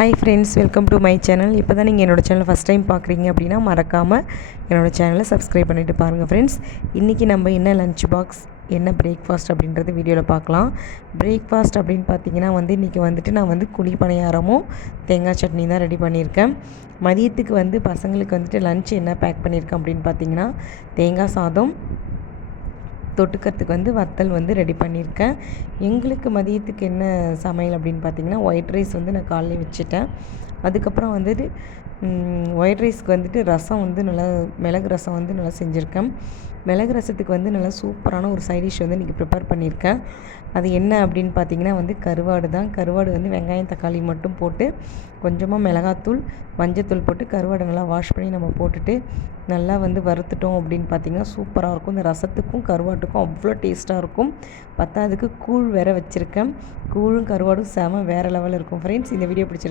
Hi friends welcome to my channel இப்போ தான் நீங்கள் என்னோடய சேனல் ஃபஸ்ட் டைம் பார்க்குறீங்க அப்படின்னா மறக்காமல் என்னோடய சேனலை சப்ஸ்கிரைப் பண்ணிவிட்டு பாருங்கள் ஃப்ரெண்ட்ஸ் இன்றைக்கி நம்ம என்ன லஞ்ச் பாக்ஸ் என்ன பிரேக்ஃபாஸ்ட் அப்படின்றது வீடியோவில் பார்க்கலாம். பிரேக்ஃபாஸ்ட் அப்படின்னு பார்த்தீங்கன்னா வந்து இன்றைக்கி வந்துட்டு நான் வந்து குழி பணியாரமும் தேங்காய் சட்னி தான் ரெடி பண்ணியிருக்கேன். மதியத்துக்கு வந்து பசங்களுக்கு வந்துட்டு லஞ்ச் என்ன பேக் பண்ணியிருக்கேன் அப்படின்னு பார்த்தீங்கன்னா தேங்காய் சாதம் தொட்டுக்கிறதுக்கு வந்து வத்தல் வந்து ரெடி பண்ணியிருக்கேன். எங்களுக்கு மதியத்துக்கு என்ன சமையல் அப்படின்னு பார்த்தீங்கன்னா ஒயிட் ரைஸ் வந்து நான் காலையில் வச்சுட்டேன். அதுக்கப்புறம் வந்துட்டு ஒயிட் ரைஸ்க்கு வந்துட்டு ரசம் வந்து நல்லா மிளகு ரசம் வந்து நல்லா செஞ்சுருக்கேன். மிளகு ரசத்துக்கு வந்து நல்லா சூப்பரான ஒரு சைட் டிஷ் வந்து இன்றைக்கி ப்ரிப்பேர் பண்ணியிருக்கேன். அது என்ன அப்படின்னு பார்த்தீங்கன்னா வந்து கருவாடு தான். கருவாடு வந்து வெங்காயம் தக்காளி மட்டும் போட்டு கொஞ்சமாக மிளகாத்தூள் மஞ்சத்தூள் போட்டு கருவாடை நல்லா வாஷ் பண்ணி நம்ம போட்டுட்டு நல்லா வந்து வறுத்துட்டோம் அப்படின்னு பார்த்தீங்கன்னா சூப்பராக இருக்கும். இந்த ரசத்துக்கும் கருவாட்டுக்கும் அவ்வளோ டேஸ்ட்டாக இருக்கும். பத்தாவதுக்கு கூழ் வேற வச்சுருக்கேன். கூழும் கருவாடும் செம வேறு லெவலில் இருக்கும். ஃப்ரெண்ட்ஸ் இந்த வீடியோ பிடிச்சிருக்கு